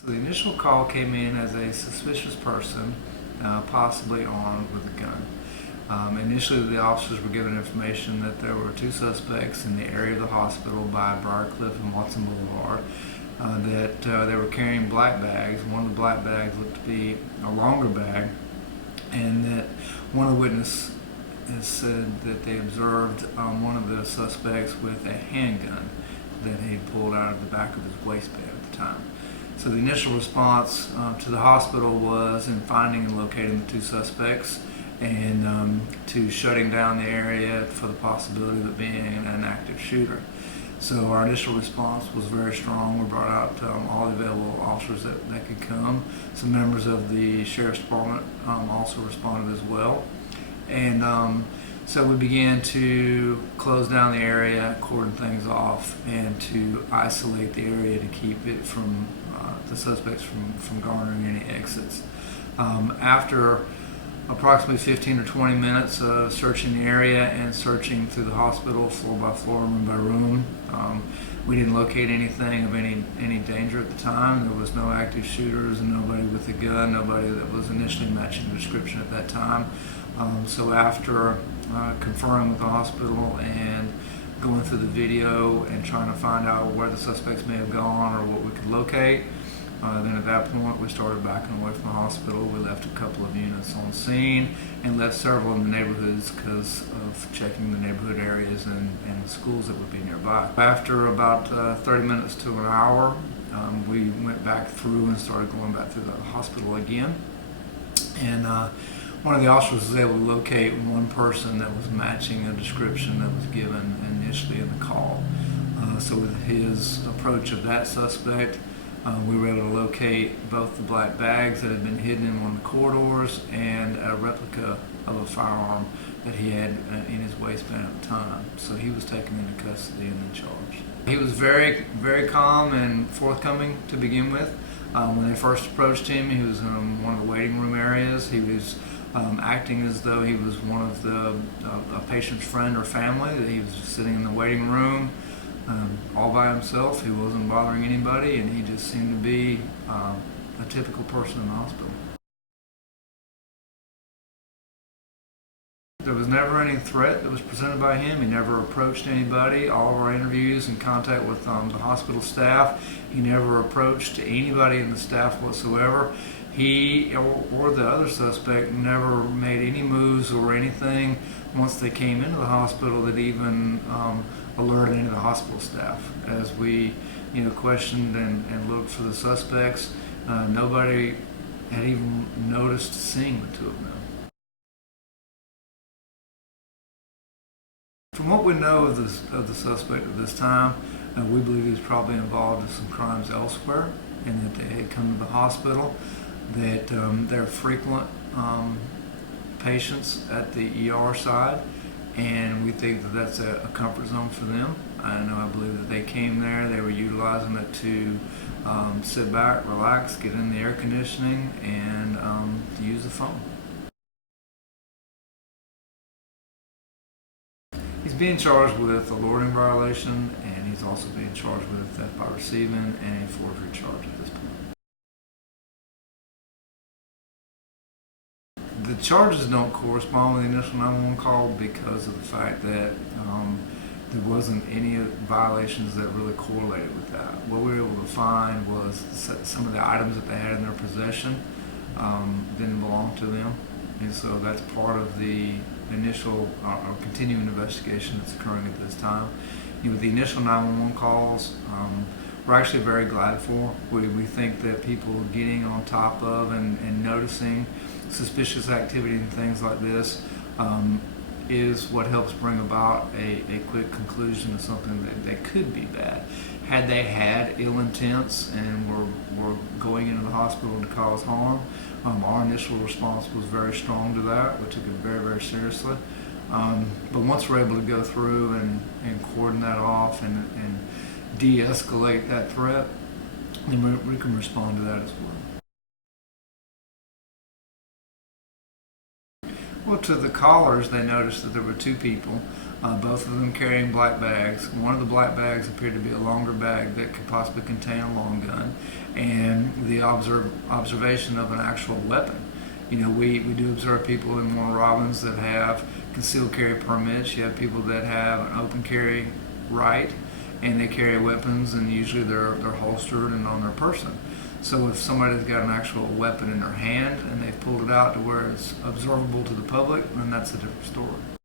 So the initial call came in as a suspicious person, possibly armed with a gun. Initially, the officers were given information that there were two suspects in the area of the hospital by Briarcliff and Watson Boulevard, that they were carrying black bags. One of the black bags looked to be a longer bag, and that one of the witnesses has said that they observed one of the suspects with a handgun that he pulled out of the back of his waistband at the time. So the initial response to the hospital was in finding and locating the two suspects, and to shutting down the area for the possibility of it being an active shooter. So our initial response was very strong. We brought out all the available officers that could come. Some members of the Sheriff's Department also responded as well. And so we began to close down the area, cordon things off, and to isolate the area to keep it from the suspects from garnering any exits. After approximately 15 or 20 minutes of searching the area and searching through the hospital floor by floor, room by room, we didn't locate anything of any danger at the time. There was no active shooters and nobody with a gun, nobody that was initially matching the description at that time. So after conferring with the hospital and going through the video and trying to find out where the suspects may have gone or what we could locate, then at that point we started backing away from the hospital. We left a couple of units on scene and left several in the neighborhoods because of checking the neighborhood areas and the schools that would be nearby. After about 30 minutes to an hour, we went back through and started going back through the hospital again. And one of the officers was able to locate one person that was matching a description that was given initially in the call. So with his approach of that suspect, we were able to locate both the black bags that had been hidden in one of the corridors and a replica of a firearm that he had in his waistband at the time. So he was taken into custody and then charged. He was very, very calm and forthcoming to begin with. When they first approached him, he was in one of the waiting room areas. He was acting as though he was one of a patient's friend or family, that he was just sitting in the waiting room all by himself. He wasn't bothering anybody, and he just seemed to be a typical person in the hospital. There was never any threat that was presented by him. He never approached anybody. All of our interviews and contact with the hospital staff, he never approached anybody in the staff whatsoever. He or the other suspect never made any moves or anything once they came into the hospital that even alerted any of the hospital staff. As we questioned and looked for the suspects, nobody had even noticed seeing the two of them. From what we know of the suspect at this time, we believe he's probably involved in some crimes elsewhere, and that they had come to the hospital, that they're frequent patients at the ER side, and we think that that's a comfort zone for them. I believe that they came there, they were utilizing it to sit back, relax, get in the air conditioning, and to use the phone. He's being charged with a loitering violation, and he's also being charged with theft by receiving and a forgery charge at this point. The charges don't correspond with the initial 911 call because of the fact that there wasn't any violations that really correlated with that. What we were able to find was some of the items that they had in their possession didn't belong to them, and so that's part of the initial or continuing investigation that's occurring at this time. With the initial 911 calls, we're actually very glad for. We think that people getting on top of and noticing suspicious activity and things like this is what helps bring about a quick conclusion of something that could be bad. Had they had ill intents and were going into the hospital to cause harm, our initial response was very strong to that. We took it very, very seriously. But once we're able to go through and cordon that off and de-escalate that threat, then we can respond to that as well. Well, to the callers, they noticed that there were two people, both of them carrying black bags. One of the black bags appeared to be a longer bag that could possibly contain a long gun, and the observation of an actual weapon. We do observe people in Warner Robins that have concealed carry permits. You have people that have an open carry right, and they carry weapons, and usually they're holstered and on their person. So if somebody's got an actual weapon in their hand and they've pulled it out to where it's observable to the public, then that's a different story.